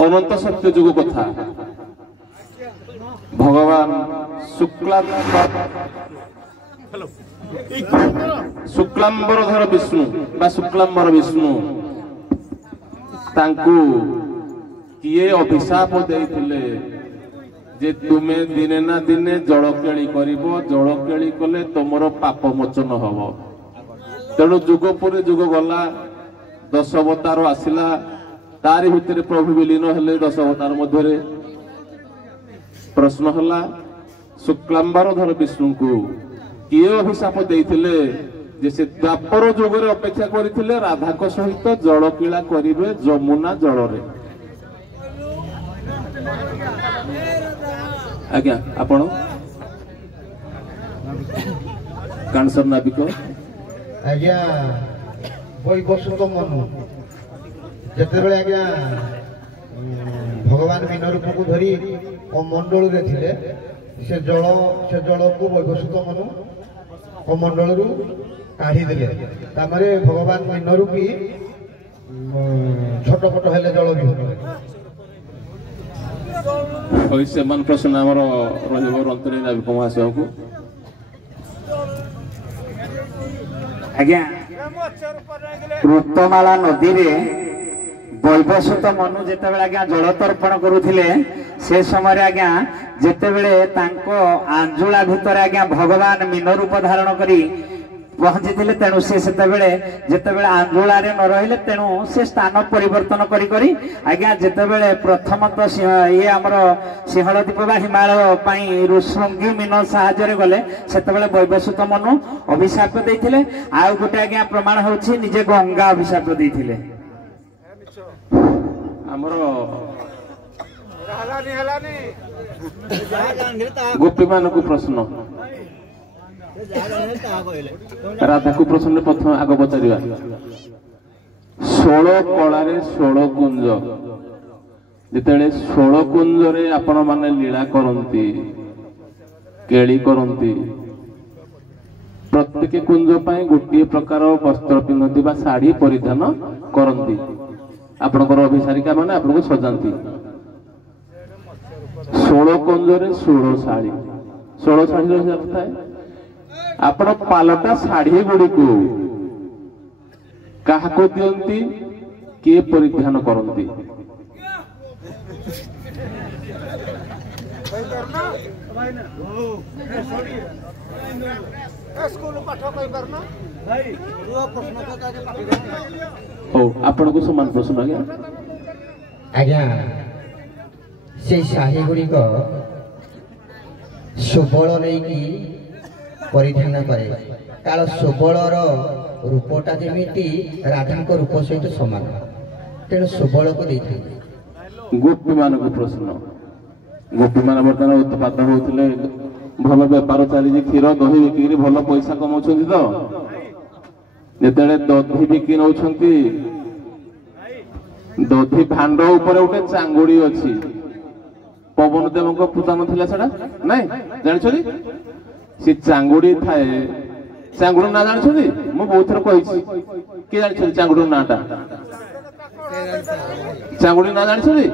अनंत सत्य जुग कथा भगवान शुक्लांबरधर विष्णु बा शुक्लांबर विष्णु तांकु किए अभिशाप देइथिले जे तुमे दिने ना दिने जलकेली करिवो जलकेली कले तुमर पाप मोचन हबो तेणु जुग पुरी जुग गला 10 अवतार आसिला तारि भितर प्रभु विलीन हेले 10 अवतार मध्य प्रश्न हला शुक्लांबरधर विष्णु को किए अभिशाप देइथिले जे से द्वापर जुगरे अपेक्षा करिथिले राधा को सहित जलकीला करिवे जमुना जलरे आज्ञा आपण कांसर नाविक आज्ञा वैवस्वत मनु जेतेबेले आज्ञा भगवान मीन रूप को धरी कमंडल रे थिले से जल को वैवस्वत मनु कमंडल रु काढ़ी देले तामरे भगवान मीन रूपी छोट छोट हेले जल भी होई से मन प्रश्न हमर रहबो रंतरी नाविक महाशय को आज्ञा ऋतुमाला नदी रे वैवस्वत मनु जेतेबेले आज्ञा जल तर्पण करुथिले से समय आज्ञा जेतेबेले तांको आंजुला भितर आज्ञा भगवान मीन रूप धारण करी पहुंची थिले तेणु से सेतेबेले जेतेबेले आंजुला रे न रहिले तेणु से स्थान परिवर्तन करी करी आज्ञा जेतेबेले प्रथम तो ये हमर सिंहलदीप बा हिमालय पई ऋषृंगी मीन सहायता रे गले सेतेबेले वैवस्वत मनु अभिशाप देइथिले आ गोटे आज्ञा प्रमाण होछि निजे गंगा अभिशाप देइथिले हमर गोपी मान को प्रश्न राधा को प्रश्न प्रथम आग पचारिबा 16 कलारे 16 कुंज जेतेबेले 16 कुंज रे आपण माने लीला करंती केली करंती प्रत्येक कुंज पाए गोटे प्रकार वस्त्र पिंधती बा साड़ी परिधान करंती आपनकर अभिसारिका माने आपन को सजांती 16 कुंज रे 16 साड़ी 16 साड़ी रो अर्थ है आपण पालटा साड़ी गुड़ी को कहा को दियंती के परिधान करंती ओ आपण को समान प्रश्न आज्ञा से शाही गुड़ी को सुबल नहीं की परिधान करे काल सुबलर रूपटा जेमिति राधा को रूप सहित समान तेणु सुबल को देइथिले गोपी मान को प्रश्न गोपी मान बर्तमान उत्पाद होउथिले भल व्यापार चली क्षीर दही बिक्री भल पैसा कमाउछन्ती तो जेतेले दही बिक्री नउछन्ती दही भांड ऊपर उठे चांगुड़ी अछि पवन देव को पूजन थिला सेडा नै जानि सी चांगुड़ी थाए चांगुड़ी ना जानी मु बहुत थर कही किए जानी चांगुड़ी नाटा चांगुड़ी ना जानी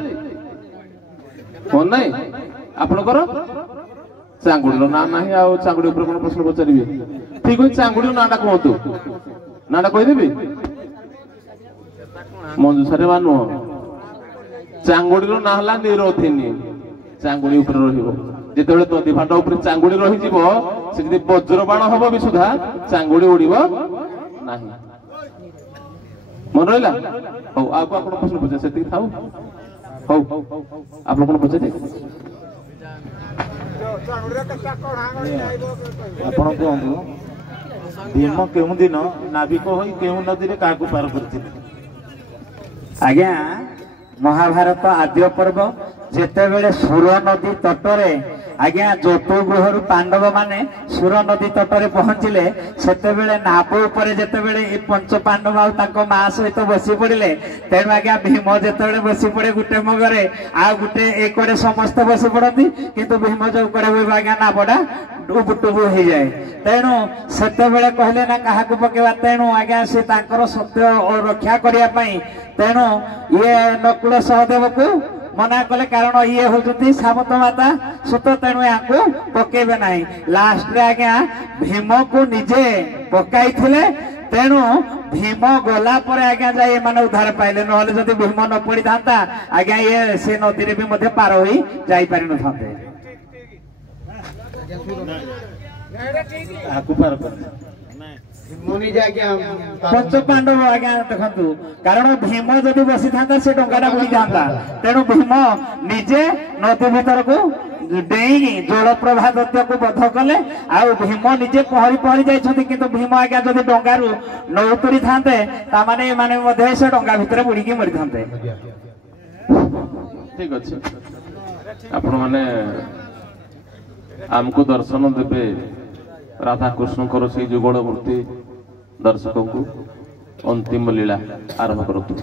फोन नाई आपणकर चांगुड़ी ना ना आ चांगुड़ी ऊपर कौन प्रश्न पचारे ठीक है चांगुड़ी नाटा कहतु नाटा कहीदेवी मंजूषा रे नुह चांगुड़ी ना है निरोधिनी चांगुड़ी ऊपर रहिबो जेतेबेले नदी भांड ऊपर चांगुड़ी रही जीवो से जदि वज्रबाण हबो भी सुधा चांगुड़ी उड़ीबो नाही मन रहिला हो आको आपण प्रश्न पूछे सेति थाउ हो आपण कोन पूछे दे चांगुड़ी कच्चा कोण हांगणी आइबो आपण कहंतु भीम केउ दिन नाविक होई केउ नदी रे काकू पार करथि आज्ञा महाभारत आद्य पर्व जेतेबेले सुर नदी तटरे आज्ञा जतुगृह पांडव माने सुर नदी तटरे पहुंचले सेतेबेले नाव ऊपर जेतेबेले ए पंच पांडव आ ताको मा सहित बसी पड़िले तेणु आज्ञा भीम जेतेबेले बसी पड़े गुटे मगरे आ गुटे एकड़े समस्त बसी पड़ती किंतु भीम जो करे आज्ञा नावडा ଟୁବୁ ହେଇଯାଏ। ତେଣୁ ସେତେବେଳେ କହିଲେ ନା କାହାକୁ ପକେଇବା, ତେଣୁ ଆଜ୍ଞା ସେ ତାଙ୍କର ସତ୍ୟ ରକ୍ଷା କରିବା ପାଇଁ ତେଣୁ ଇଏ ନକୁଳ ସହଦେବକୁ ମନା କଲେ, କାରଣ ଇଏ ହଉଛନ୍ତି ସାବତ ମାତା ସୁତ, ତେଣୁ ୟାଙ୍କୁ ପକେଇବେ ନାହିଁ। ଲାଷ୍ଟରେ ଆଜ୍ଞା ଭୀମକୁ ନିଜେ ପକାଇଥିଲେ, ତେଣୁ ଭୀମ ଗଲା ପରେ ଆଜ୍ଞା ଯାଇ ଏମାନେ ଉଦ୍ଧାର ପାଇଲେ, ନହେଲେ ଯଦି ଭୀମ ନ ପଡିଥାନ୍ତା ଆଜ୍ଞା ଇଏ ସେ ନଦୀରେ ବି ମଧ୍ୟ ପାର ହୋଇ ଯାଇପାରିନଥାନ୍ତେ। ଆକୁ ପାର କଲେ ପଞ୍ଚ ପାଣ୍ଡବ ଆଜ୍ଞା ଦେଖନ୍ତୁ, କାରଣ ଭୀମ ଯଦି ବସିଥାନ୍ତା ସେ ଡଙ୍ଗାଟା ବୁଡିଥାନ୍ତା, ତେଣୁ ଭୀମ ନିଜେ ନଦୀ ଭିତରକୁ ଡେଇଁକି ଜଳପ୍ରଭା ଦୈତ୍ୟକୁ ବଧ କଲେ। ଆଉ ଭୀମ ନିଜେ ପହଁରି ପହଁରି ଯାଇଛନ୍ତି, କିନ୍ତୁ ଭୀମ ଆଜ୍ଞା ଯଦି ଡଙ୍ଗାରୁ ନ ଉତରିଥାନ୍ତେ ତାମାନେ ଏମାନେ ମଧ୍ୟ ସେ ଡଙ୍ଗା ଭିତରେ ବୁଡିକି ମରିଥାନ୍ତେ। ଠିକ ଅଛି, ଆପଣ ମାନେ ଆମକୁ ଦର୍ଶନ ଦେବେ ରାଧାକୃଷ୍ଣଙ୍କର ସେଇ ଯୁଗଳ ମୂର୍ତ୍ତି ଦର୍ଶକଙ୍କୁ। ଅନ୍ତିମ ଲୀଳା ଆରମ୍ଭ କରନ୍ତୁ।